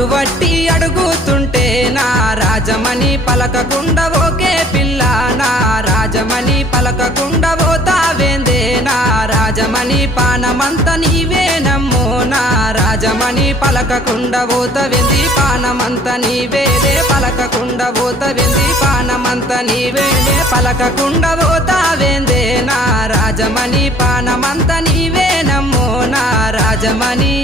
పట్టుబట్టి అడుగుతుంటే నా రాజమణి పలకకుండా ఓకే పిల్ల నా రాజమణి పలకకుండా పోతావేందే నా రాజమణి పానమంత నీవేనమ్మో నా రాజమణి పలకకుండా పోతవేంది పానమంత నీవేలే పలకకుండా పోతవేంది పానమంత నీవేలే పలకకుండా పోతావేందే నా రాజమణి పానమంత నీవేనమ్మో నా రాజమణి